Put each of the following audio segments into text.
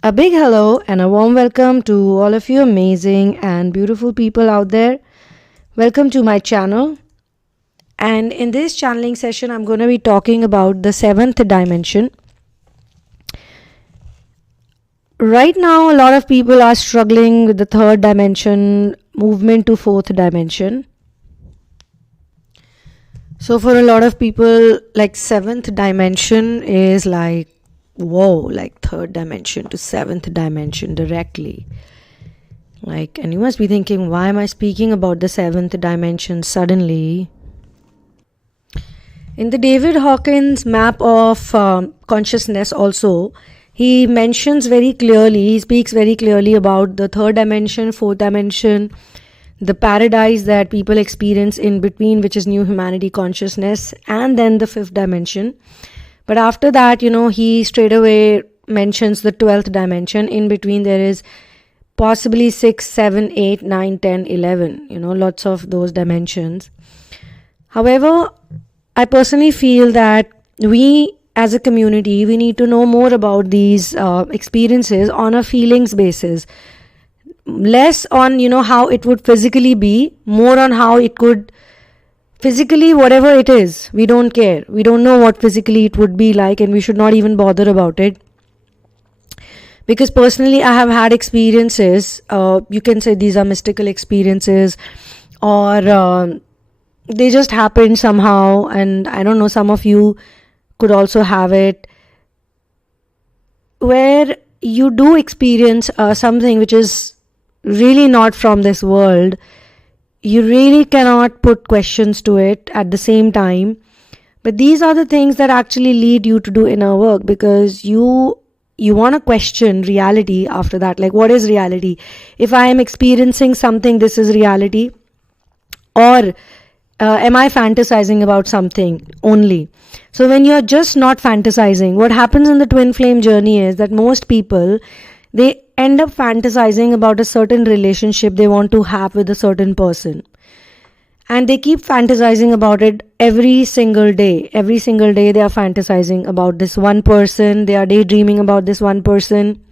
A big hello and a warm welcome to all of you amazing and beautiful people out there. Welcome to my channel. And in this channeling session, I'm going to be talking about the seventh dimension. Right now, a lot of people are struggling with the third dimension, movement to fourth dimension. So for a lot of people, like seventh dimension is like, whoa, like third dimension to seventh dimension directly. And you must be thinking, why am I speaking about the seventh dimension suddenly? In the David Hawkins map of consciousness also, he mentions very clearly, he speaks very clearly about the third dimension, fourth dimension, the paradise that people experience in between, which is new humanity consciousness, and then the fifth dimension. But after that, he straight away mentions the 12th dimension. In between, there is possibly 6, 7, 8, 9, 10, 11, lots of those dimensions. However, I personally feel that we as a community, we need to know more about these experiences on a feelings basis. Less on, how it would physically be, more on how it could physically, whatever it is, we don't care. We don't know what physically it would be like, and we should not even bother about it. Because personally, I have had experiences, you can say these are mystical experiences, or they just happened somehow, and I don't know, some of you could also have it, where you do experience something which is really not from this world. You really cannot put questions to it at the same time. But these are the things that actually lead you to do inner work, because you want to question reality after that. Like, what is reality? If I am experiencing something, this is reality? Or am I fantasizing about something only? So when you're just not fantasizing, what happens in the twin flame journey is that most people, they end up fantasizing about a certain relationship they want to have with a certain person. And they keep fantasizing about it every single day. Every single day they are fantasizing about this one person. They are daydreaming about this one person.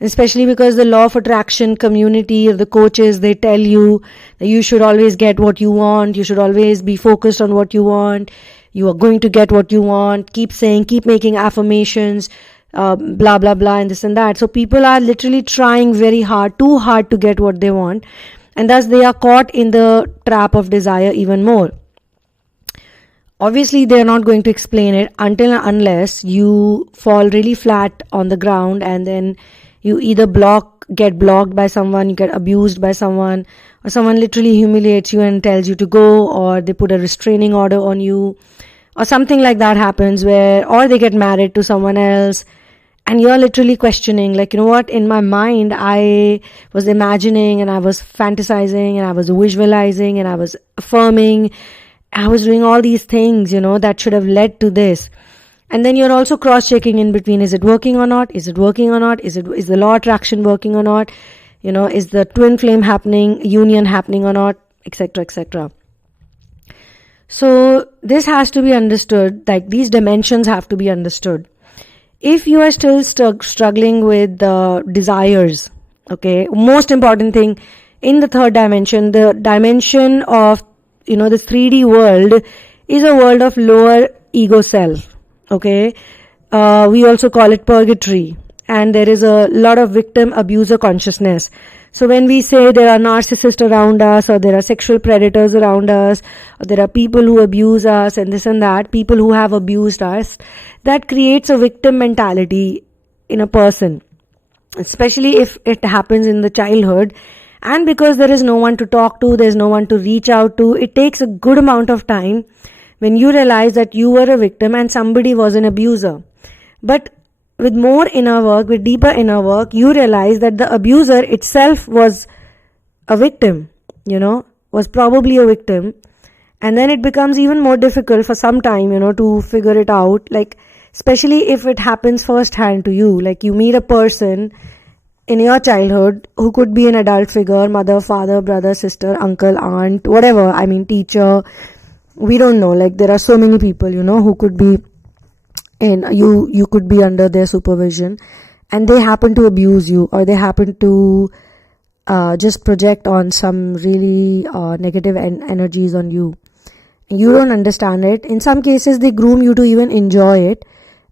Especially because the law of attraction community or the coaches, they tell you that you should always get what you want. You should always be focused on what you want. You are going to get what you want. Keep saying, keep making affirmations, blah, blah, blah, and this and that. So people are literally trying very hard, too hard to get what they want. And thus they are caught in the trap of desire even more. Obviously, they are not going to explain it until and unless you fall really flat on the ground, and then you either get blocked by someone, you get abused by someone, or someone literally humiliates you and tells you to go, or they put a restraining order on you, or something like that happens or they get married to someone else, and you're literally questioning, like, what, in my mind, I was imagining, and I was fantasizing, and I was visualizing, and I was affirming, I was doing all these things, that should have led to this. And then you're also cross-checking in between. Is it working or not? Is it working or not? Is the law of attraction working or not? Is the twin flame happening, union happening or not? Etc., etc. So this has to be understood. Like, these dimensions have to be understood. If you are still struggling with the desires, okay, most important thing in the third dimension, the dimension of, this 3D world is a world of lower ego self. Okay, we also call it purgatory, and there is a lot of victim abuser consciousness. So when we say there are narcissists around us, or there are sexual predators around us, or there are people who abuse us and this and that, people who have abused us, that creates a victim mentality in a person, especially if it happens in the childhood. And because there is no one to talk to, there's no one to reach out to, it takes a good amount of time when you realize that you were a victim and somebody was an abuser. But with more inner work, with deeper inner work, you realize that the abuser itself was a victim, was probably a victim. And then it becomes even more difficult for some time, to figure it out. Like, especially if it happens firsthand to you. Like, you meet a person in your childhood who could be an adult figure, mother, father, brother, sister, uncle, aunt, whatever, teacher. We don't know, like, there are so many people, who could be in, you could be under their supervision. and they happen to abuse you, or they happen to just project on some really negative energies on you. You don't understand it. In some cases, they groom you to even enjoy it,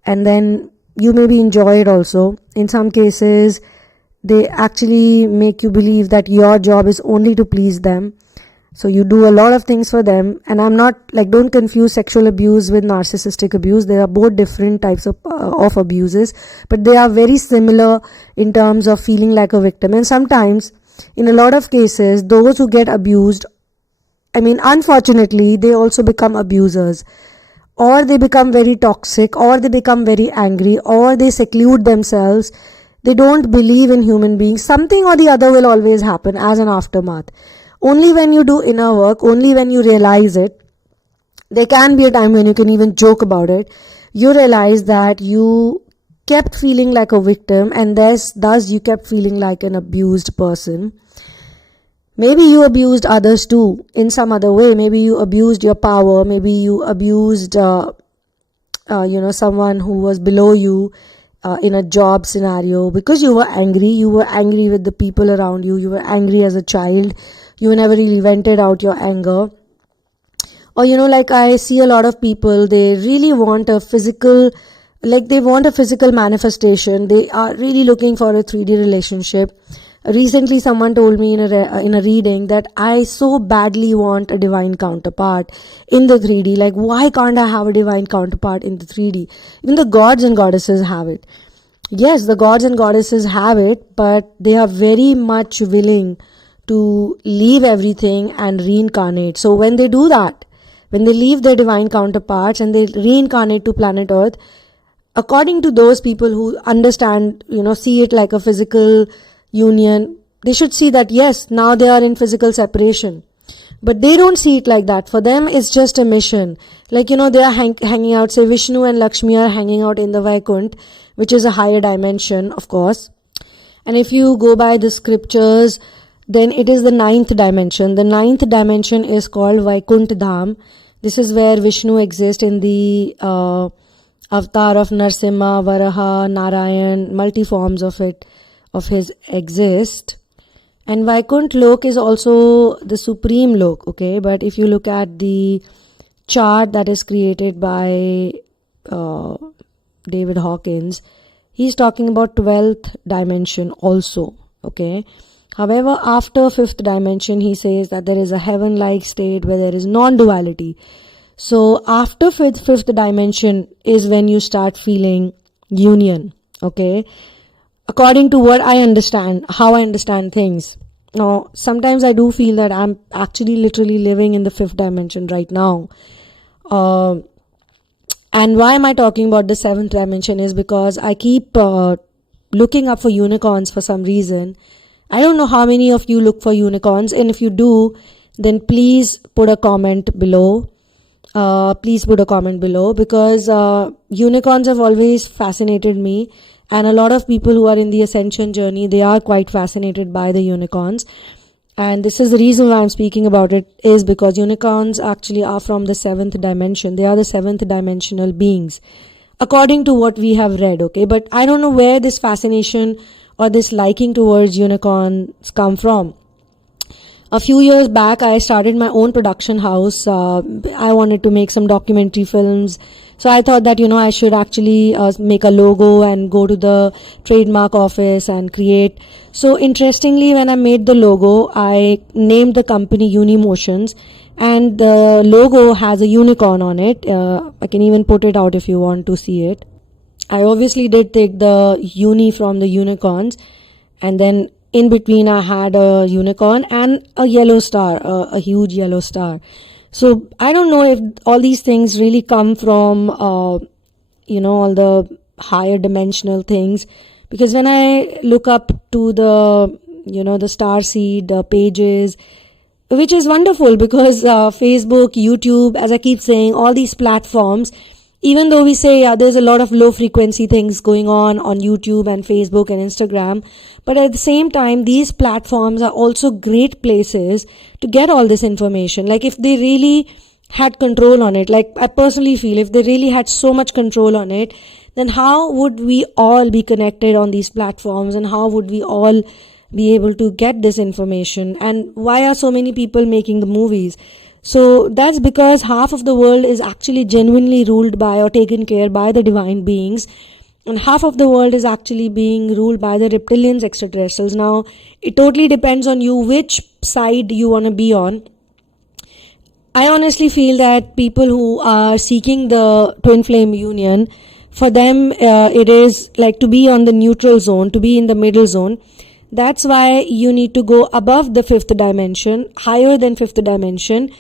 and then you maybe enjoy it also. In some cases, they actually make you believe that your job is only to please them. So you do a lot of things for them. And I'm not like, don't confuse sexual abuse with narcissistic abuse. There are both different types of abuses, but they are very similar in terms of feeling like a victim. And sometimes, in a lot of cases, those who get abused, unfortunately, they also become abusers, or they become very toxic, or they become very angry, or they seclude themselves. They don't believe in human beings. Something or the other will always happen as an aftermath. Only when you do inner work, only when you realize it, there can be a time when you can even joke about it. You realize that you kept feeling like a victim, and thus you kept feeling like an abused person. Maybe you abused others too in some other way. Maybe you abused your power. Maybe you abused, someone who was below you in a job scenario because you were angry. You were angry with the people around you. You were angry as a child. You never really vented out your anger. Or, like I see a lot of people, they really want a physical manifestation. They are really looking for a 3D relationship. Recently, someone told me in a reading that I so badly want a divine counterpart in the 3D. Like, why can't I have a divine counterpart in the 3D? Even the gods and goddesses have it. Yes, the gods and goddesses have it, but they are very much willing to leave everything and reincarnate. So when they do that, when they leave their divine counterparts and they reincarnate to planet Earth, according to those people who understand, see it like a physical union, they should see that yes, now they are in physical separation. But they don't see it like that. For them, it's just a mission. Like, they are hanging out, say Vishnu and Lakshmi are hanging out in the Vaikunt, which is a higher dimension, of course. And if you go by the scriptures, then it is the 9th dimension. The 9th dimension is called Vaikunt Dham. This is where Vishnu exists in the avatar of Narsimha, Varaha, Narayan, multi forms of his exist. And Vaikunt Lok is also the supreme Lok, okay? But if you look at the chart that is created by David Hawkins, he's talking about 12th dimension also, okay? However, after 5th dimension, he says that there is a heaven-like state where there is non-duality. So after 5th dimension is when you start feeling union, okay? According to what I understand, how I understand things. Now, sometimes I do feel that I'm actually literally living in the 5th dimension right now. And why am I talking about the 7th dimension is because I keep looking up for unicorns for some reason. I don't know how many of you look for unicorns, and if you do, then please put a comment below. Because unicorns have always fascinated me, and a lot of people who are in the ascension journey, they are quite fascinated by the unicorns. And this is the reason why I'm speaking about it, is because unicorns actually are from the 7th dimension. They are the 7th dimensional beings, according to what we have read, okay? But I don't know where this fascination or this liking towards unicorns come from. A few years back, I started my own production house. I wanted to make some documentary films. So I thought that, I should actually make a logo and go to the trademark office and create. So interestingly, when I made the logo, I named the company Unimotions, and the logo has a unicorn on it. I can even put it out if you want to see it. I obviously did take the uni from the unicorns, and then in between I had a unicorn and a yellow star, a huge yellow star. So I don't know if all these things really come from, all the higher dimensional things, because when I look up to the, the star seed pages, which is wonderful because Facebook, YouTube, as I keep saying, all these platforms, even though we say there's a lot of low frequency things going on YouTube and Facebook and Instagram, but at the same time, these platforms are also great places to get all this information. Like if they really had control on it, like I personally feel if they really had so much control on it, then how would we all be connected on these platforms, and how would we all be able to get this information? And why are so many people making the movies? So that's because half of the world is actually genuinely ruled by or taken care by the divine beings, and half of the world is actually being ruled by the reptilians, extraterrestrials. Now, it totally depends on you which side you want to be on. I honestly feel that people who are seeking the twin flame union, for them it is like to be on the neutral zone, to be in the middle zone. That's why you need to go above the fifth dimension, higher than fifth dimension,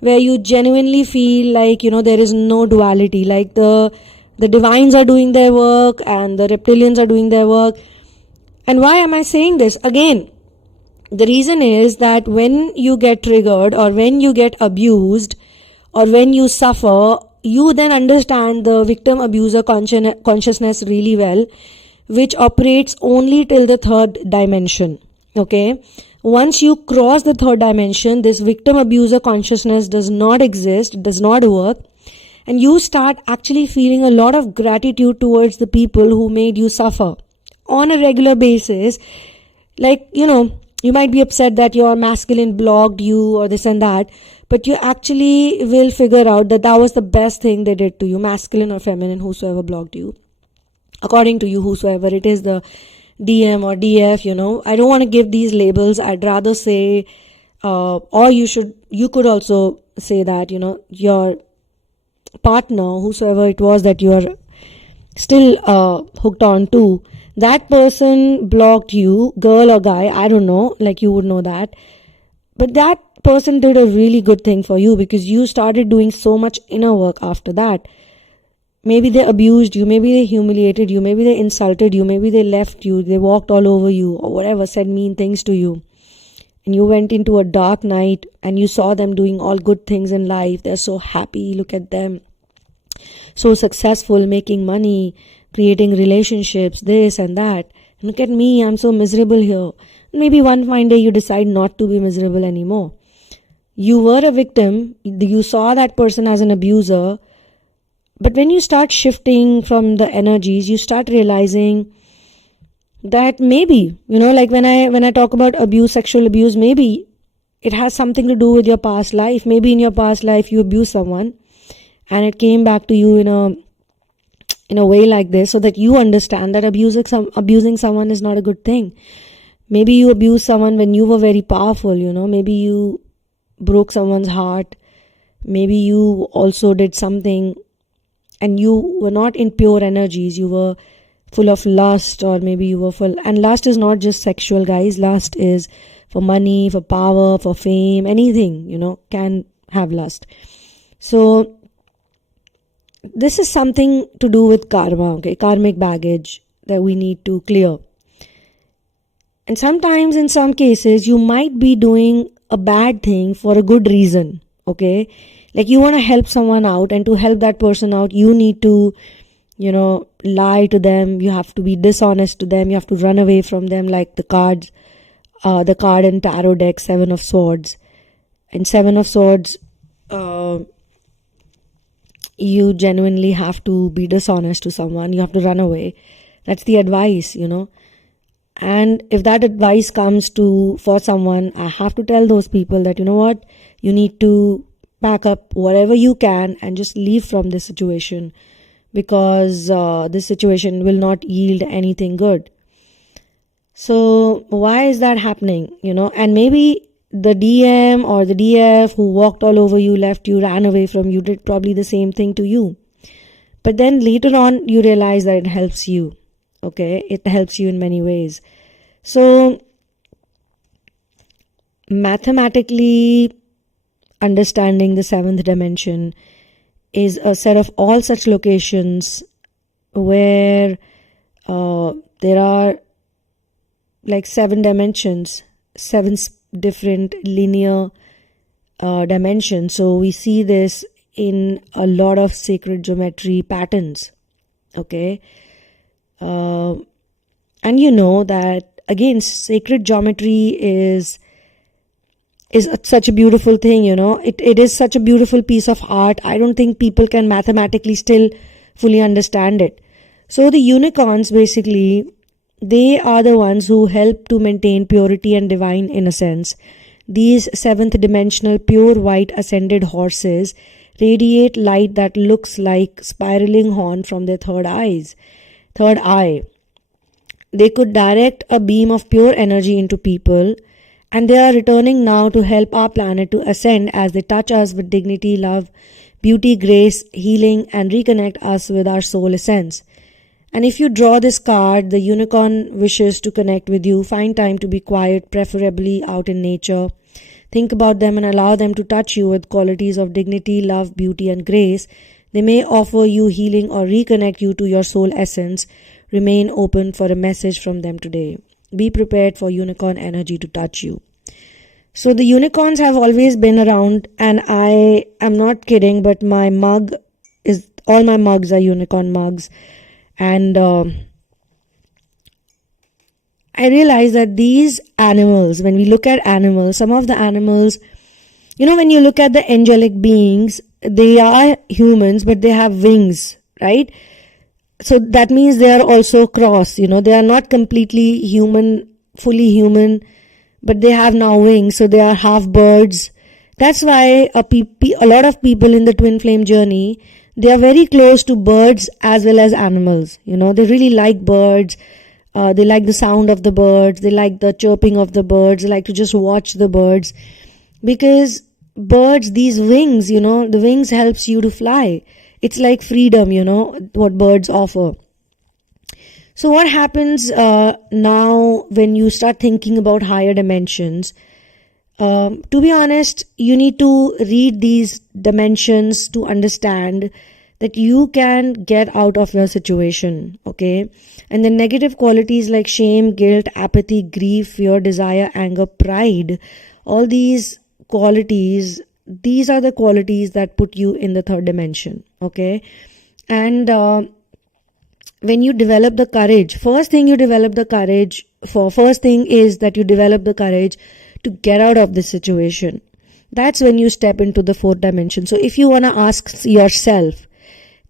where you genuinely feel like, there is no duality, like the divines are doing their work and the reptilians are doing their work. And why am I saying this? Again, the reason is that when you get triggered, or when you get abused, or when you suffer, you then understand the victim abuser consciousness really well, which operates only till the third dimension. Okay, once you cross the third dimension, this victim abuser consciousness does not exist, does not work, and you start actually feeling a lot of gratitude towards the people who made you suffer on a regular basis. Like, you might be upset that your masculine blocked you or this and that, but you actually will figure out that that was the best thing they did to you, masculine or feminine, whosoever blocked you. According to you, whosoever it is, the DM or DF, I don't want to give these labels. I'd rather say, or you could also say that, your partner, whosoever it was that you are still hooked on to, that person blocked you, girl or guy, I don't know, like you would know that. But that person did a really good thing for you, because you started doing so much inner work after that. Maybe they abused you, maybe they humiliated you, maybe they insulted you, maybe they left you, they walked all over you, or whatever, said mean things to you. And you went into a dark night and you saw them doing all good things in life. They're so happy, look at them. So successful, making money, creating relationships, this and that. Look at me, I'm so miserable here. Maybe one fine day you decide not to be miserable anymore. You were a victim, you saw that person as an abuser, but when you start shifting from the energies, you start realizing that maybe, like when I talk about abuse, sexual abuse, maybe it has something to do with your past life. Maybe in your past life you abused someone and it came back to you in a way like this, so that you understand that abusing someone is not a good thing. Maybe you abused someone when you were very powerful, maybe you broke someone's heart. Maybe you also did something and you were not in pure energies, you were full of lust, or maybe you were full. And lust is not just sexual, guys. Lust is for money, for power, for fame, anything, can have lust. So this is something to do with karma, okay, karmic baggage that we need to clear. And sometimes in some cases you might be doing a bad thing for a good reason, okay? Like you want to help someone out, and to help that person out, you need to, lie to them. You have to be dishonest to them. You have to run away from them, like the card in tarot deck, Seven of Swords. In Seven of Swords, you genuinely have to be dishonest to someone. You have to run away. That's the advice, And if that advice comes for someone, I have to tell those people that, what, you need to pack up whatever you can and just leave from this situation, because this situation will not yield anything good. So why is that happening? And maybe the DM or the DF who walked all over you, left you, ran away from you, did probably the same thing to you. But then later on you realize that it helps you. Okay, it helps you in many ways. So mathematically understanding the seventh dimension is a set of all such locations where there are like 7 dimensions, 7 different linear dimensions. So we see this in a lot of sacred geometry patterns. Okay. And that again, sacred geometry is such a beautiful thing, it is such a beautiful piece of art. I don't think people can mathematically still fully understand it. So the unicorns, basically, they are the ones who help to maintain purity and divine innocence. These seventh dimensional pure white ascended horses radiate light that looks like spiraling horn from their third eye. They could direct a beam of pure energy into people, and they are returning now to help our planet to ascend as they touch us with dignity, love, beauty, grace, healing, and reconnect us with our soul essence. And if you draw this card, the unicorn wishes to connect with you. Find time to be quiet, preferably out in nature. Think about them and allow them to touch you with qualities of dignity, love, beauty, and grace. They may offer you healing or reconnect you to your soul essence. Remain open for a message from them today. Be prepared for unicorn energy to touch you. So the unicorns have always been around, and I am not kidding, but all my mugs are unicorn mugs. And I realize that these animals, when we look at animals, some of the animals, when you look at the angelic beings, they are humans, but they have wings, right? So that means they are also cross, they are not completely human, fully human, but they have now wings, so they are half birds. That's why a lot of people in the twin flame journey, they are very close to birds as well as animals. They really like birds. They like the sound of the birds. They like the chirping of the birds. They like to just watch the birds. Because birds, these wings, the wings helps you to fly. It's like freedom, what birds offer. So what happens now when you start thinking about higher dimensions? To be honest, you need to read these dimensions to understand that you can get out of your situation, okay? And the negative qualities like shame, guilt, apathy, grief, fear, desire, anger, pride, all these qualities, these are the qualities that put you in the third dimension, okay? And when you develop the courage, first thing is that you develop the courage to get out of this situation. That's when you step into the fourth dimension. So if you want to ask yourself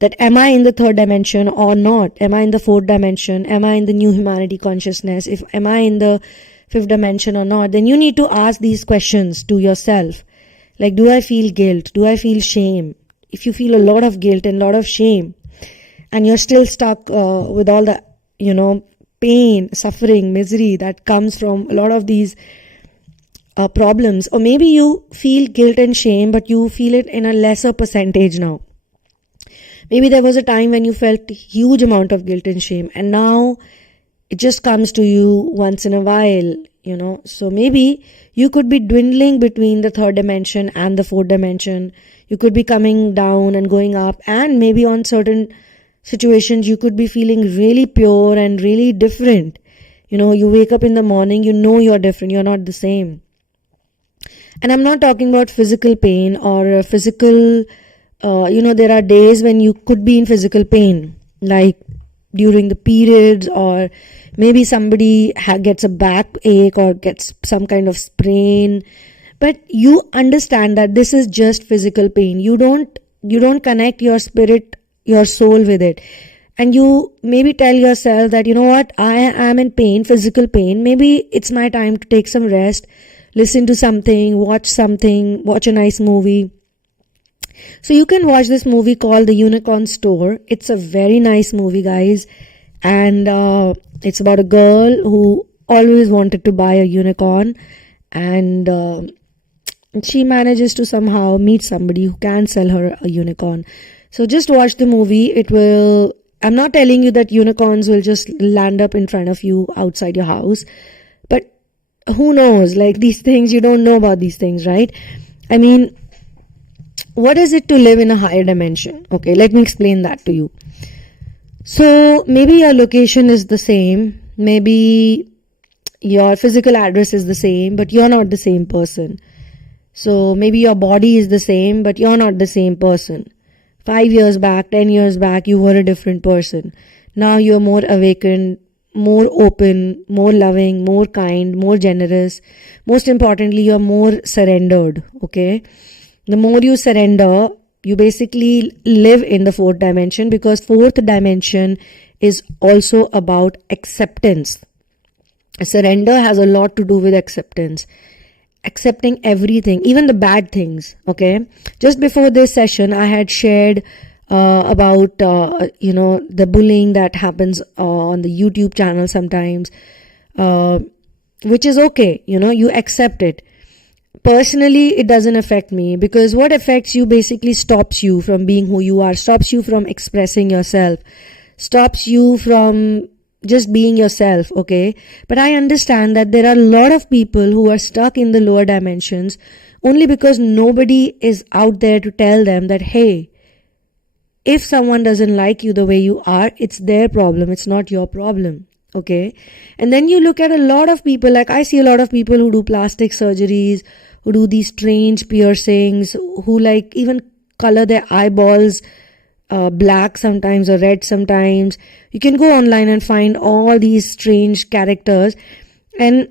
that am I in the third dimension or not? Am I in the fourth dimension? Am I in the new humanity consciousness? Am I in the fifth dimension or not? Then you need to ask these questions to yourself. Like, do I feel guilt? Do I feel shame? If you feel a lot of guilt and a lot of shame, and you're still stuck with all the, pain, suffering, misery that comes from a lot of these problems, or maybe you feel guilt and shame, but you feel it in a lesser percentage now. Maybe there was a time when you felt huge amount of guilt and shame, and now it just comes to you once in a while, So maybe you could be dwindling between the third dimension and the fourth dimension. You could be coming down and going up, and maybe on certain situations you could be feeling really pure and really different. You wake up in the morning, you're different, you're not the same. And I'm not talking about physical pain or physical, there are days when you could be in physical pain, like during the periods, or maybe somebody gets a backache or gets some kind of sprain. But you understand that this is just physical pain. You don't connect your spirit, your soul with it. And you maybe tell yourself that, what, I am in pain, physical pain. Maybe it's my time to take some rest, listen to something, watch a nice movie. So you can watch this movie called The Unicorn Store. It's a very nice movie, guys. And it's about a girl who always wanted to buy a unicorn. And she manages to somehow meet somebody who can sell her a unicorn. So just watch the movie. I'm not telling you that unicorns will just land up in front of you outside your house. But who knows? Like these things, you don't know about these things, right? I mean, what is it to live in a higher dimension? Okay, let me explain that to you. So maybe your location is the same. Maybe your physical address is the same, but you're not the same person. So maybe your body is the same, but you're not the same person. 5 years back, 10 years back, you were a different person. Now you're more awakened, more open, more loving, more kind, more generous. Most importantly, you're more surrendered, okay? The more you surrender, you basically live in the fourth dimension, because fourth dimension is also about acceptance. Surrender has a lot to do with acceptance. Accepting everything, even the bad things, okay? Just before this session, I had shared about, the bullying that happens on the YouTube channel sometimes, which is okay, you accept it. Personally, it doesn't affect me, because what affects you basically stops you from being who you are, stops you from expressing yourself, stops you from just being yourself, okay? But I understand that there are a lot of people who are stuck in the lower dimensions only because nobody is out there to tell them that, hey, if someone doesn't like you the way you are, it's their problem, it's not your problem, okay? And then you look at a lot of people, like I see a lot of people who do plastic surgeries, who do these strange piercings, who like even color their eyeballs black sometimes or red sometimes. You can go online and find all these strange characters. And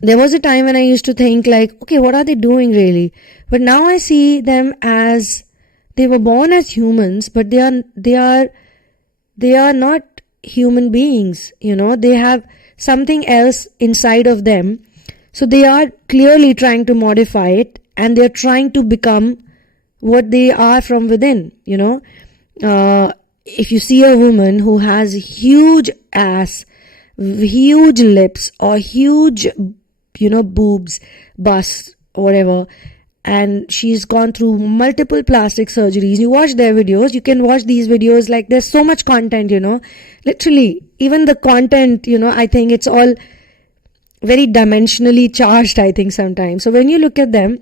there was a time when I used to think like, okay, what are they doing really? But now I see them as, they were born as humans, but they are not human beings, they have something else inside of them. So they are clearly trying to modify it, and they're trying to become what they are from within, if you see a woman who has huge ass, huge lips, or huge, boobs, busts, whatever, and she's gone through multiple plastic surgeries, you watch their videos, you can watch these videos, like there's so much content, literally, even the content, I think it's all very dimensionally charged, I think sometimes. So when you look at them,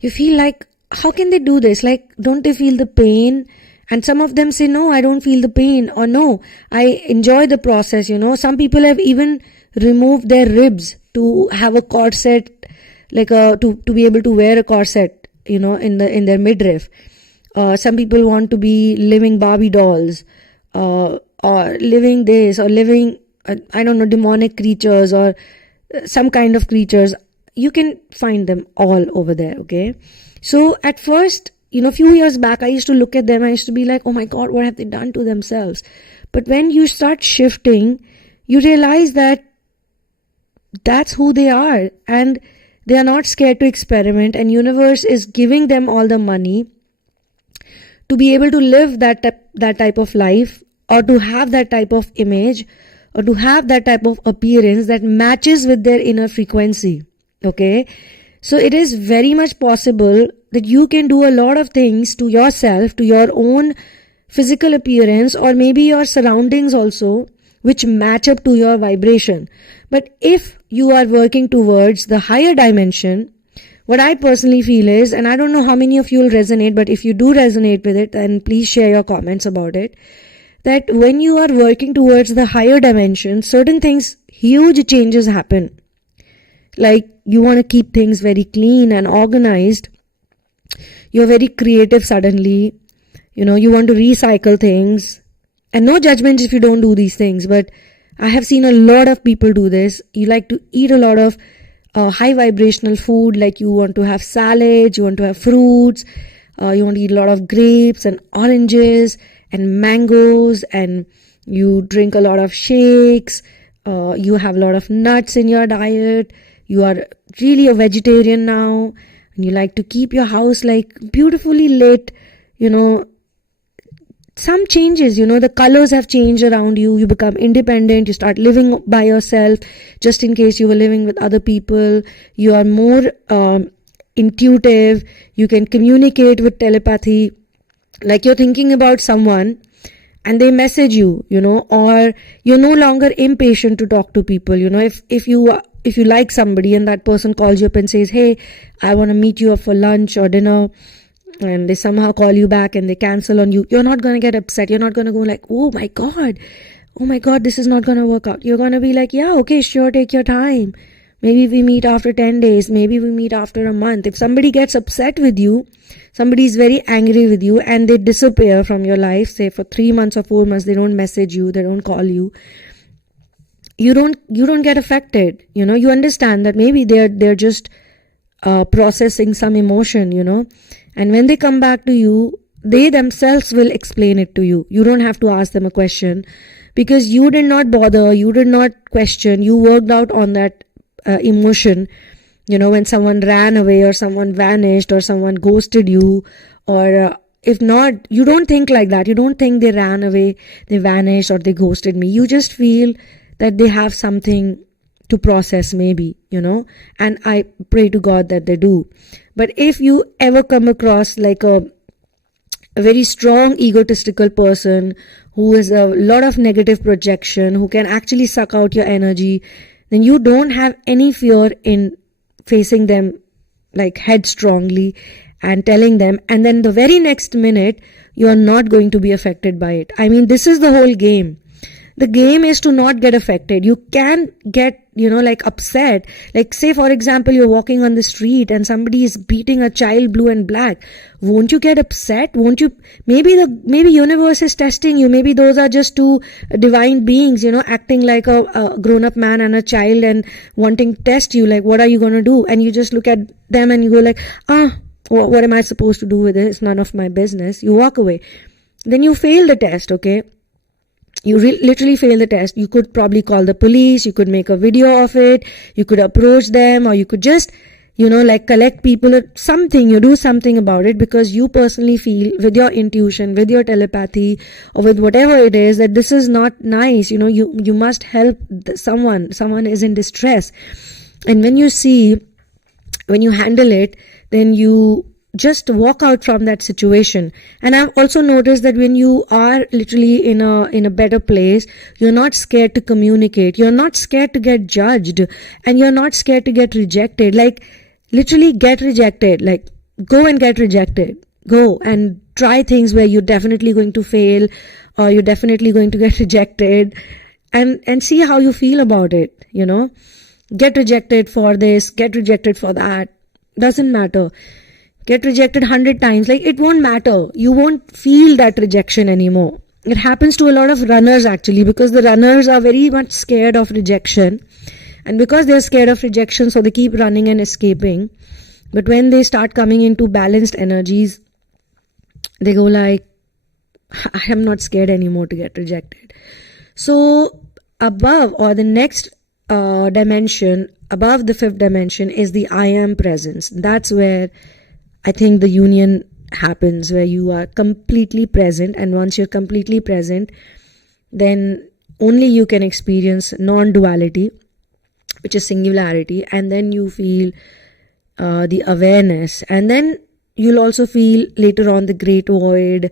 you feel like, how can they do this? Like, don't they feel the pain? And some of them say, no, I don't feel the pain, or no, I enjoy the process, Some people have even removed their ribs to have a corset, like to be able to wear a corset, in their midriff. Some people want to be living Barbie dolls, or living this, or living, demonic creatures, or some kind of creatures. You can find them all over there, okay? So at first, a few years back, I used to look at them, I used to be like, oh my God, what have they done to themselves? But when you start shifting, you realize that that's who they are, and they are not scared to experiment, and universe is giving them all the money to be able to live that type of life, or to have that type of image, or to have that type of appearance that matches with their inner frequency, okay? So it is very much possible that you can do a lot of things to yourself, to your own physical appearance, or maybe your surroundings also, which match up to your vibration. But if you are working towards the higher dimension, what I personally feel is, and I don't know how many of you will resonate, but if you do resonate with it, then please share your comments about it, that when you are working towards the higher dimension, certain things, huge changes happen. Like, you want to keep things very clean and organized. You're very creative suddenly. You want to recycle things. And no judgments if you don't do these things. But I have seen a lot of people do this. You like to eat a lot of high vibrational food. Like, you want to have salads, you want to have fruits. You want to eat a lot of grapes and oranges and mangoes. And you drink a lot of shakes. You have a lot of nuts in your diet. You are really a vegetarian now, and you like to keep your house like beautifully lit, some changes, the colors have changed around you. You become independent. You start living by yourself, just in case you were living with other people. You are more intuitive. You can communicate with telepathy. Like, you're thinking about someone and they message you, or you're no longer impatient to talk to people. If you like somebody and that person calls you up and says, hey, I want to meet you up for lunch or dinner, and they somehow call you back and they cancel on you, you're not going to get upset. You're not going to go like, oh my God, this is not going to work out. You're going to be like, yeah, okay, sure, take your time. Maybe we meet after 10 days. Maybe we meet after a month. If somebody gets upset with you, somebody is very angry with you and they disappear from your life, say for 3 months or 4 months, they don't message you, they don't call you, you don't get affected. You understand that maybe they're just processing some emotion, and when they come back to you, they themselves will explain it to you. You don't have to ask them a question, because you did not bother, you did not question, you worked out on that emotion. When someone ran away or someone vanished or someone ghosted you, or if not, you don't think like that. You don't think they ran away, they vanished, or they ghosted me. You just feel that they have something to process, maybe, and I pray to God that they do. But if you ever come across like a very strong egotistical person who has a lot of negative projection, who can actually suck out your energy, then you don't have any fear in facing them like headstrongly and telling them, and then the very next minute you are not going to be affected by it. I mean, this is the whole game. The game is to not get affected. You can get, like upset. Like say for example, you're walking on the street and somebody is beating a child blue and black. Won't you get upset? Won't you? Maybe universe is testing you. Maybe those are just two divine beings, acting like a grown-up man and a child and wanting to test you. Like, what are you going to do? And you just look at them and you go like, what am I supposed to do with it? It's none of my business. You walk away. Then you fail the test, okay? You literally fail the test. You could probably call the police, you could make a video of it, you could approach them, or you could just, like collect people or something. You do something about it, because you personally feel with your intuition, with your telepathy, or with whatever it is, that this is not nice. You must help someone is in distress. And when you handle it, then you just walk out from that situation. And I've also noticed that when you are literally in a better place, you're not scared to communicate, you're not scared to get judged, and you're not scared to get rejected. Like literally get rejected. Like go and get rejected. Go and try things where you're definitely going to fail, or you're definitely going to get rejected, and see how you feel about it. Get rejected for this, get rejected for that, doesn't matter. Get rejected 100 times, like it won't matter. You won't feel that rejection anymore. It happens to a lot of runners actually, because the runners are very much scared of rejection, and because they're scared of rejection, so they keep running and escaping. But when they start coming into balanced energies, they go like, I am not scared anymore to get rejected. So above, or the next dimension above the fifth dimension, is the I am presence. That's where I think the union happens, where you are completely present, and once you're completely present, then only you can experience non-duality, which is singularity, and then you feel the awareness, and then you'll also feel later on the great void,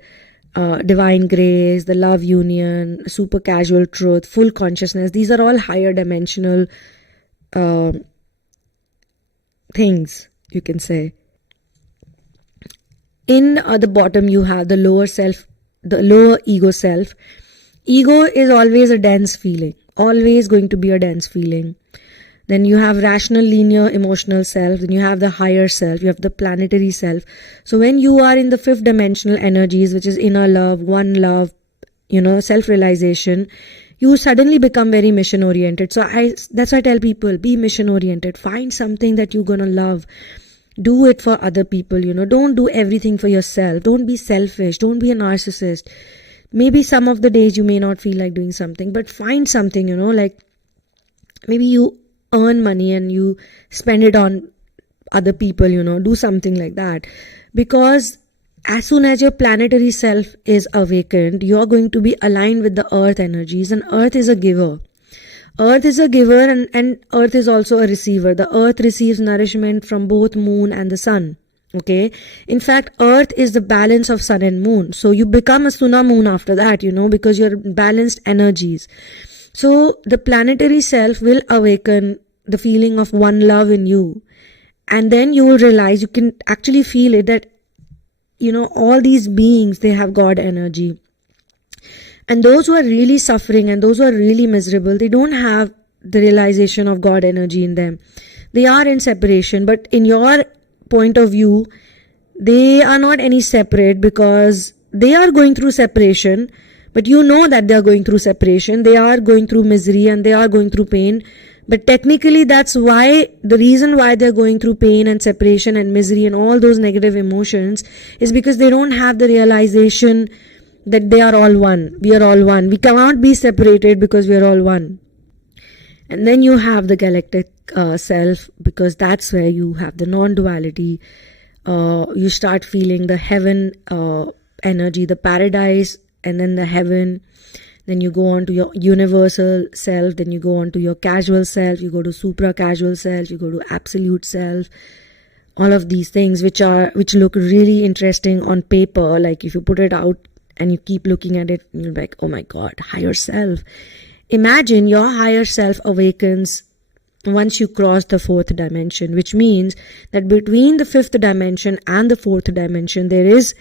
divine grace, the love union, super casual truth, full consciousness. These are all higher dimensional things, you can say. In the bottom you have the lower self, the lower ego self. Ego is always a dense feeling, always going to be a dense feeling. Then you have rational, linear, emotional self. Then you have the higher self. You have the planetary self. So when you are in the fifth dimensional energies, which is inner love, one love, self-realization, you suddenly become very mission oriented. So that's why I tell people, be mission oriented. Find something that you're gonna love. Do it for other people, Don't do everything for yourself. Don't be selfish. Don't be a narcissist. Maybe some of the days you may not feel like doing something, but find something, like maybe you earn money and you spend it on other people, do something like that. Because as soon as your planetary self is awakened, you're going to be aligned with the earth energies, and earth is a giver. Earth is a giver, and earth is also a receiver. The earth receives nourishment from both moon and the sun. Okay. In fact, earth is the balance of sun and moon. So you become a Sunamoon after that, because you're balanced energies. So the planetary self will awaken the feeling of one love in you. And then you will realize, you can actually feel it, that, all these beings, they have God energy. And those who are really suffering and those who are really miserable, they don't have the realization of God energy in them. They are in separation, but in your point of view, they are not any separate, because they are going through separation, but you know that they are going through separation. They are going through misery and they are going through pain, But technically, that's why, the reason why they're going through pain and separation and misery and all those negative emotions is because they don't have the realization that they are all one. We are all one. We cannot be separated because we are all one. And then you have the galactic self, because that's where you have the non-duality. You start feeling the heaven energy, the paradise, and then the heaven. Then you go on to your universal self, then you go on to your casual self, you go to supra casual self, you go to absolute self. All of these things which look really interesting on paper, like if you put it out and you keep looking at it, you're like, oh my God, higher self. Imagine your higher self awakens once you cross the 4th dimension, which means that between the 5th dimension and the 4th dimension, there is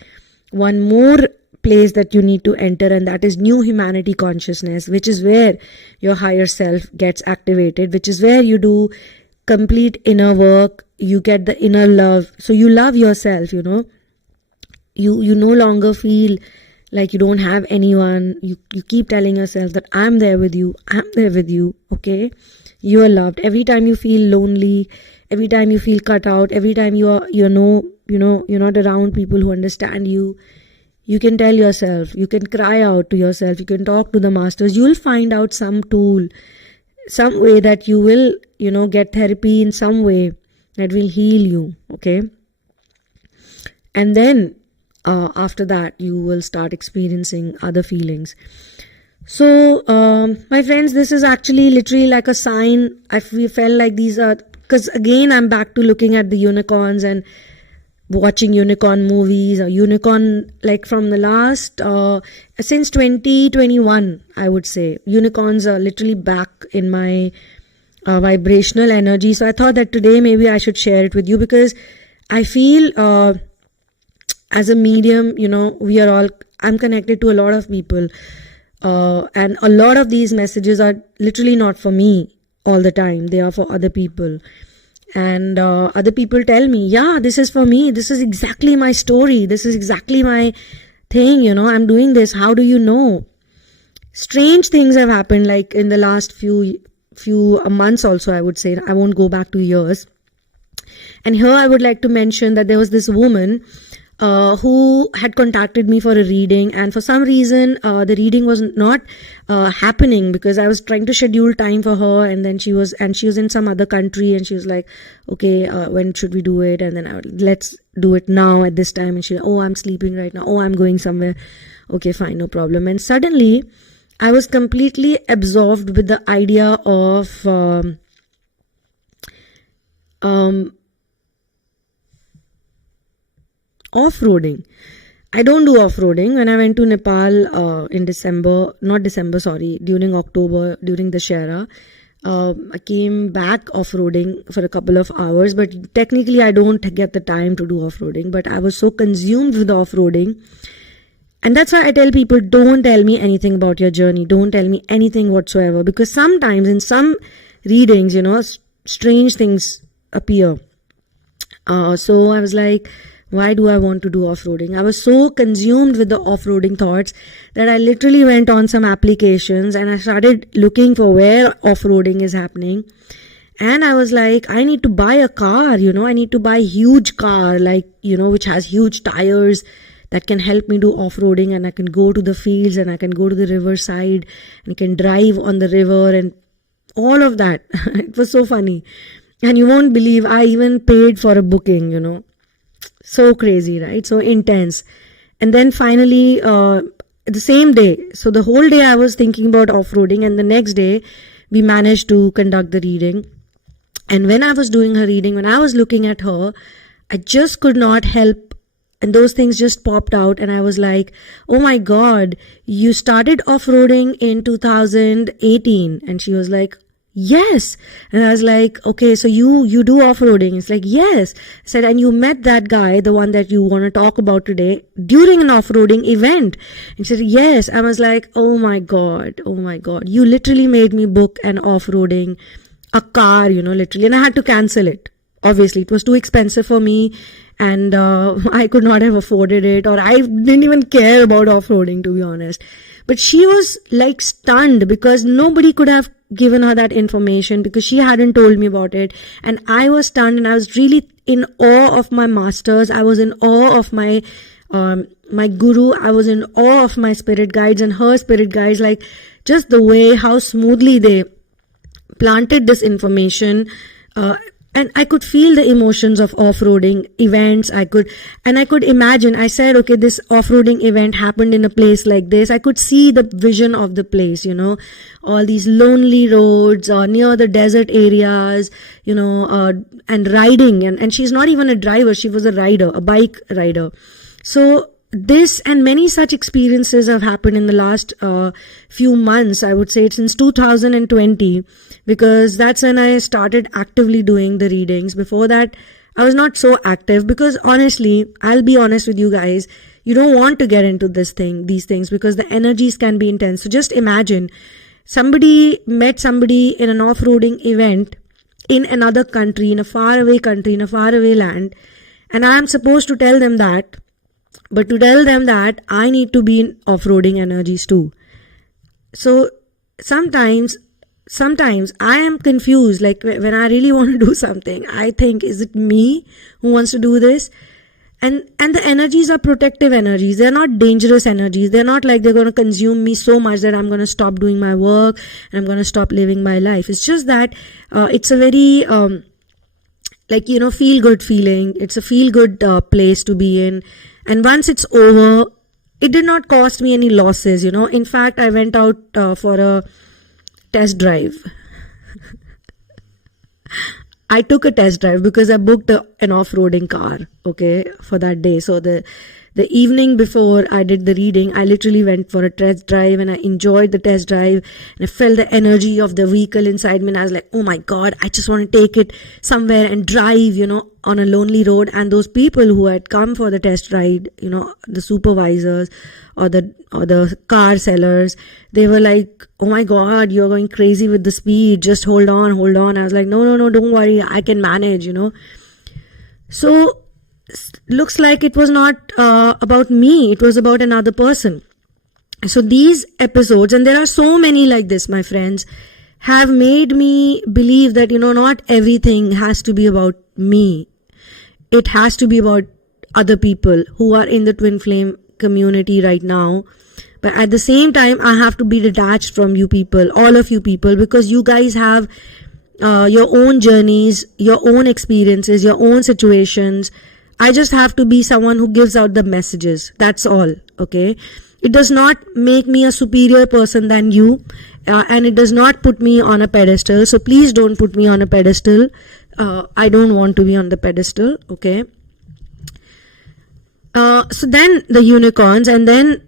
one more place that you need to enter, and that is new humanity consciousness, which is where your higher self gets activated, which is where you do complete inner work, you get the inner love. So you love yourself, you know. You no longer feel like you don't have anyone. You keep telling yourself that I'm there with you, okay? You are loved. Every time you feel lonely, every time you feel cut out, every time you're not around people who understand you, you can tell yourself, you can cry out to yourself, you can talk to the masters. You'll find out some tool, some way that you will, get therapy in some way that will heal you, okay? And then after that, you will start experiencing other feelings. So, my friends, this is actually literally like a sign. I felt like these are, because again, I'm back to looking at the unicorns and watching unicorn movies, or unicorn, like from the last, since 2021, I would say. Unicorns are literally back in my vibrational energy. So I thought that today maybe I should share it with you, because I feel as a medium, I'm connected to a lot of people. And a lot of these messages are literally not for me all the time. They are for other people. And other people tell me, yeah, this is for me. This is exactly my story. This is exactly my thing. I'm doing this. How do you know? Strange things have happened, like in the last few months also, I would say. I won't go back to years. And here I would like to mention that there was this woman who had contacted me for a reading, and for some reason the reading was not happening, because I was trying to schedule time for her, and then she was in some other country, and she was like, okay, when should we do it? And then let's do it now at this time. And she, oh, I'm sleeping right now, oh, I'm going somewhere, okay, fine, no problem. And suddenly I was completely absorbed with the idea of off-roading. I don't do off-roading. When I went to Nepal during October, during the Shera, I came back off-roading for a couple of hours, but technically I don't get the time to do off-roading, but I was so consumed with off-roading. And that's why I tell people, don't tell me anything about your journey. Don't tell me anything whatsoever, because sometimes in some readings, strange things appear. So I was like, why do I want to do off-roading? I was so consumed with the off-roading thoughts that I literally went on some applications and I started looking for where off-roading is happening. And I was like, I need to buy a car, I need to buy a huge car, like, which has huge tires that can help me do off-roading, and I can go to the fields and I can go to the riverside and can drive on the river and all of that. It was so funny. And you won't believe, I even paid for a booking, So crazy, right? So intense. And then finally, the same day, so the whole day I was thinking about off-roading, and the next day we managed to conduct the reading. And when I was doing her reading, when I was looking at her, I just could not help, and those things just popped out, and I was like, oh my God, you started off-roading in 2018. And she was like, yes. And I was like, okay, so you do off-roading? It's like, yes. I said, and you met that guy, the one that you want to talk about today, during an off-roading event? And she said, yes. I was like, oh my God, you literally made me book an off-roading, a car, literally. And I had to cancel it obviously it was too expensive for me, and I could not have afforded it, or I didn't even care about off-roading, to be honest. But she was like stunned because nobody could have given her that information, because she hadn't told me about it. And I was stunned, and I was really in awe of my masters. I was in awe of my my guru. I was in awe of my spirit guides and her spirit guides, like just the way how smoothly they planted this information. And I could feel the emotions of off-roading events. I could imagine. I said, okay, this off-roading event happened in a place like this. I could see the vision of the place, all these lonely roads near the desert areas, and riding. And she's not even a driver. She was a rider, a bike rider. So this and many such experiences have happened in the last few months. I would say since 2020, because that's when I started actively doing the readings. Before that, I was not so active, because honestly, I'll be honest with you guys, you don't want to get into these things, because the energies can be intense. So just imagine somebody met somebody in an off-roading event in another country, in a faraway country, in a faraway land, and I'm supposed to tell them that. But to tell them that, I need to be in off-roading energies too. So sometimes I am confused, like when I really want to do something, I think, is it me who wants to do this? And the energies are protective energies. They're not dangerous energies. They're not like they're going to consume me so much that I'm going to stop doing my work and I'm going to stop living my life. It's just that it's a very feel-good feeling. It's a feel-good place to be in. And once it's over, it did not cost me any losses, In fact, I went out for a test drive. I took a test drive because I booked an off-roading car, okay, for that day. So the evening before I did the reading, I literally went for a test drive, and I enjoyed the test drive, and I felt the energy of the vehicle inside me, and I was like, oh my God, I just want to take it somewhere and drive, on a lonely road. And those people who had come for the test ride, the supervisors or the car sellers, they were like, oh my God, you're going crazy with the speed, just hold on. I was like, no, don't worry, I can manage, So looks like it was not about me, it was about another person. So these episodes, and there are so many like this, my friends, have made me believe that, not everything has to be about me. It has to be about other people who are in the twin flame community right now. But at the same time, I have to be detached from you people, all of you people, because you guys have your own journeys, your own experiences, your own situations. I just have to be someone who gives out the messages. That's all, okay? It does not make me a superior person than you, and it does not put me on a pedestal. So please don't put me on a pedestal. I don't want to be on the pedestal, okay? So then the unicorns, and then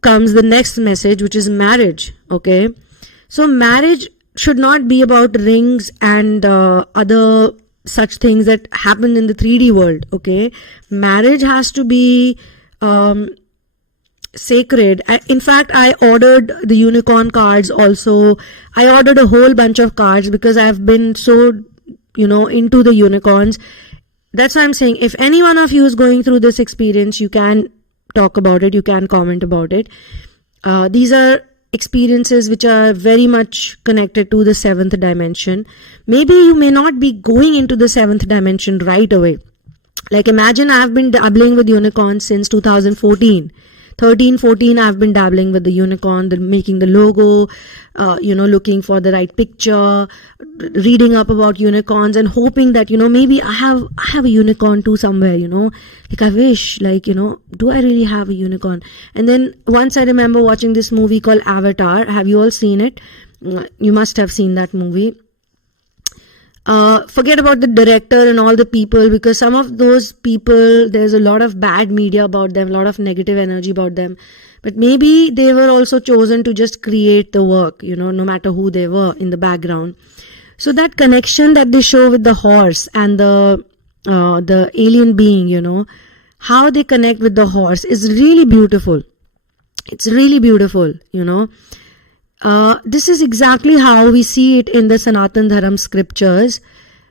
comes the next message, which is marriage, okay? So marriage should not be about rings and other such things that happen in the 3D world, okay? Marriage has to be sacred. In fact, I ordered the unicorn cards also. I ordered a whole bunch of cards because I've been so, into the unicorns. That's why I'm saying, if any one of you is going through this experience, you can talk about it, you can comment about it. These are experiences which are very much connected to the 7th dimension. Maybe you may not be going into the 7th dimension right away. Like imagine I've been dabbling with unicorns since 2014. 13, 14, I've been dabbling with the unicorn, making the logo, looking for the right picture, reading up about unicorns and hoping that, maybe I have a unicorn too somewhere, like I wish, do I really have a unicorn? And then once I remember watching this movie called Avatar. Have you all seen it? You must have seen that movie. Forget about the director and all the people, because some of those people, there's a lot of bad media about them, a lot of negative energy about them. But maybe they were also chosen to just create the work, no matter who they were in the background. So that connection that they show with the horse and the alien being, how they connect with the horse is really beautiful. It's really beautiful, This is exactly how we see it in the Sanatan Dharam scriptures,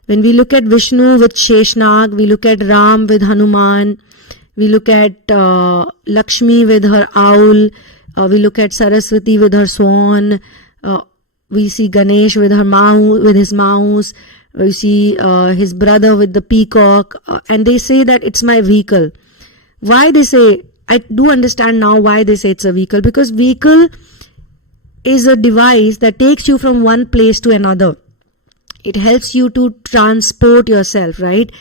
When we look at Vishnu with Sheshnag, we look at Ram with Hanuman, we look at Lakshmi with her owl, we look at Saraswati with her swan, we see Ganesh with his mouse, we see his brother with the peacock, and they say that it's my vehicle. Why they say, I do understand now why they say it's a vehicle, because vehicle is a device that takes you from one place to another. It helps you to transport yourself, right?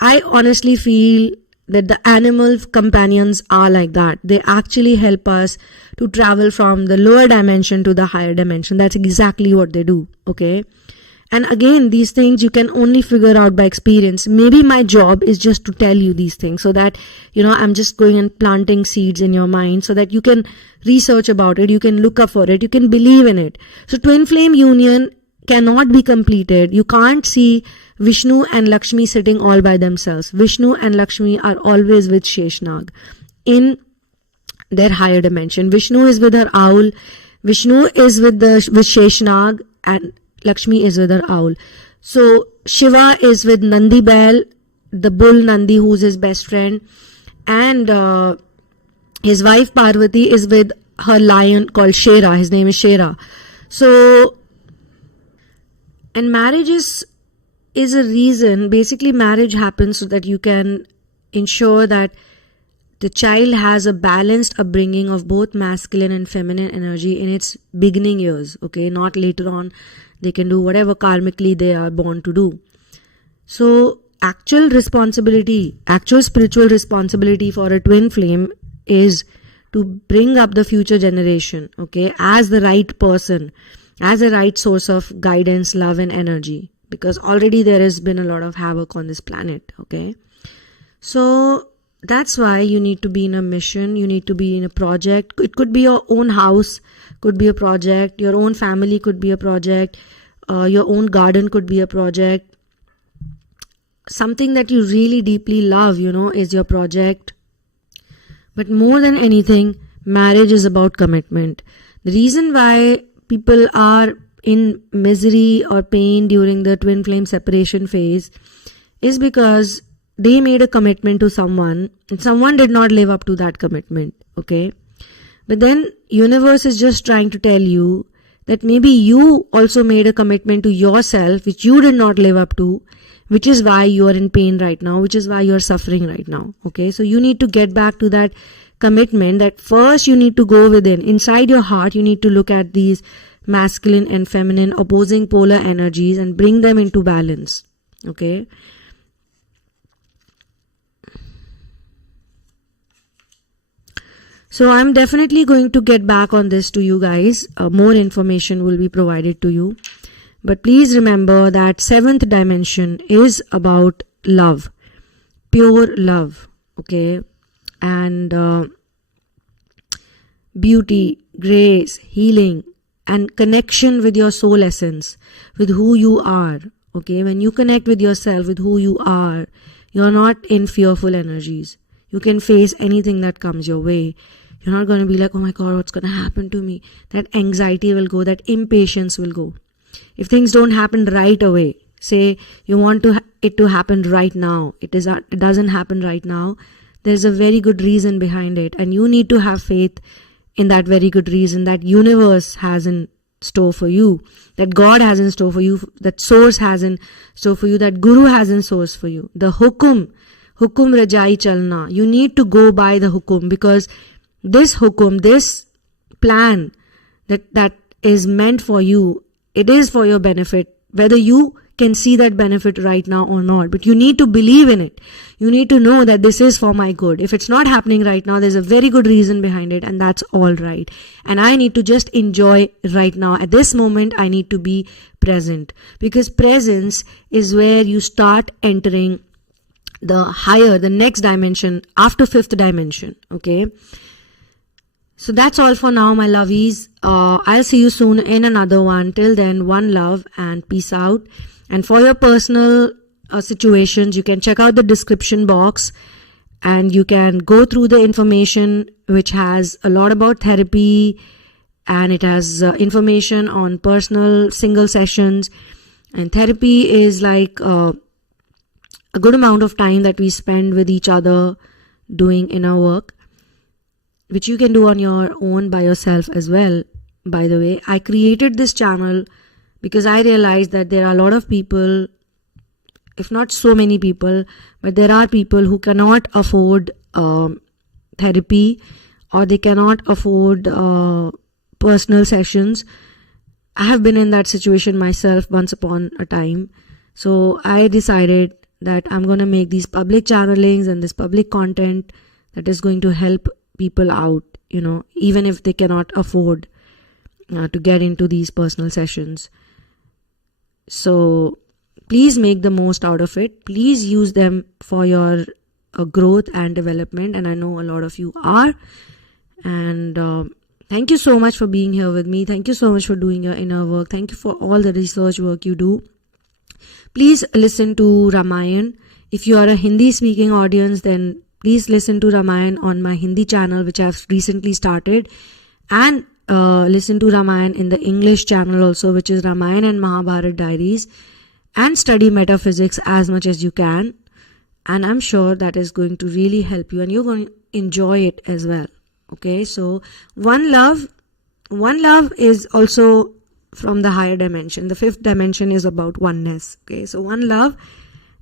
I honestly feel that the animal companions are like that. They actually help us to travel from the lower dimension to the higher dimension. That's exactly what they do, okay? And again, these things you can only figure out by experience. Maybe my job is just to tell you these things so that, I'm just going and planting seeds in your mind so that you can research about it, you can look up for it, you can believe in it. So twin flame union cannot be completed. You can't see Vishnu and Lakshmi sitting all by themselves. Vishnu and Lakshmi are always with Sheshnag in their higher dimension. Vishnu is with her owl, Vishnu is with Sheshnag, and Lakshmi is with her owl. So Shiva is with Nandi Bail, the bull Nandi, who's his best friend, and his wife Parvati is with her lion called Shera. His name is Shera. So, and marriage is a reason. Basically, marriage happens so that you can ensure that the child has a balanced upbringing of both masculine and feminine energy in its beginning years, okay? Not later on. They can do whatever karmically they are born to do. So, actual spiritual responsibility for a twin flame is to bring up the future generation, okay, as the right person, as a right source of guidance, love and energy, because already there has been a lot of havoc on this planet, okay. So that's why you need to be in a mission, you need to be in a project. It could be your own house, could be a project, your own family could be a project, your own garden could be a project. Something that you really deeply love, is your project. But more than anything, marriage is about commitment. The reason why people are in misery or pain during the twin flame separation phase is because they made a commitment to someone and someone did not live up to that commitment, okay? But then universe is just trying to tell you that maybe you also made a commitment to yourself which you did not live up to, which is why you are in pain right now, which is why you are suffering right now, okay? So you need to get back to that commitment, that first you need to go within. Inside your heart, you need to look at these masculine and feminine opposing polar energies and bring them into balance, okay? So I'm definitely going to get back on this to you guys. More information will be provided to you. But please remember that 7th dimension is about love, pure love, okay? And beauty, grace, healing, and connection with your soul essence, with who you are, okay? When you connect with yourself, with who you are, you're not in fearful energies. You can face anything that comes your way. You're not going to be like, oh my God, what's going to happen to me? That anxiety will go, that impatience will go. If things don't happen right away, say you want it to happen right now, it doesn't happen right now, there's a very good reason behind it, and you need to have faith in that very good reason that universe has in store for you, that God has in store for you, that source has in store for you, that Guru has in source for you. The hukum rajai chalna. You need to go by the hukum, because this hukum, this plan that is meant for you, it is for your benefit, whether you can see that benefit right now or not. But you need to believe in it. You need to know that this is for my good. If it's not happening right now, there's a very good reason behind it, and that's all right. And I need to just enjoy right now. At this moment, I need to be present, because presence is where you start entering the next dimension after 5th dimension, okay? So that's all for now, my lovies. I'll see you soon in another one. Till then, one love and peace out. And for your personal situations, you can check out the description box and you can go through the information, which has a lot about therapy, and it has information on personal single sessions. And therapy is like a good amount of time that we spend with each other doing inner work, which you can do on your own by yourself as well. By the way, I created this channel because I realized that there are a lot of people, if not so many people, but there are people who cannot afford therapy, or they cannot afford personal sessions. I have been in that situation myself once upon a time. So I decided that I'm going to make these public channelings and this public content that is going to help people out, even if they cannot afford to get into these personal sessions. So please make the most out of it. Please use them for your growth and development. And I know a lot of you are. And thank you so much for being here with me. Thank you so much for doing your inner work. Thank you for all the research work you do. Please listen to Ramayan. If you are a Hindi speaking audience, then please listen to Ramayan on my Hindi channel, which I've recently started. And listen to Ramayan in the English channel also, which is Ramayan and Mahabharata Diaries. And study metaphysics as much as you can. And I'm sure that is going to really help you, and you're going to enjoy it as well. Okay, so one love is also from the higher dimension. The 5th dimension is about oneness. Okay, so one love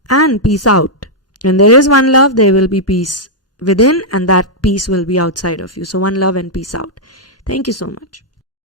and peace out. When there is one love, there will be peace within, and that peace will be outside of you. So one love and peace out. Thank you so much.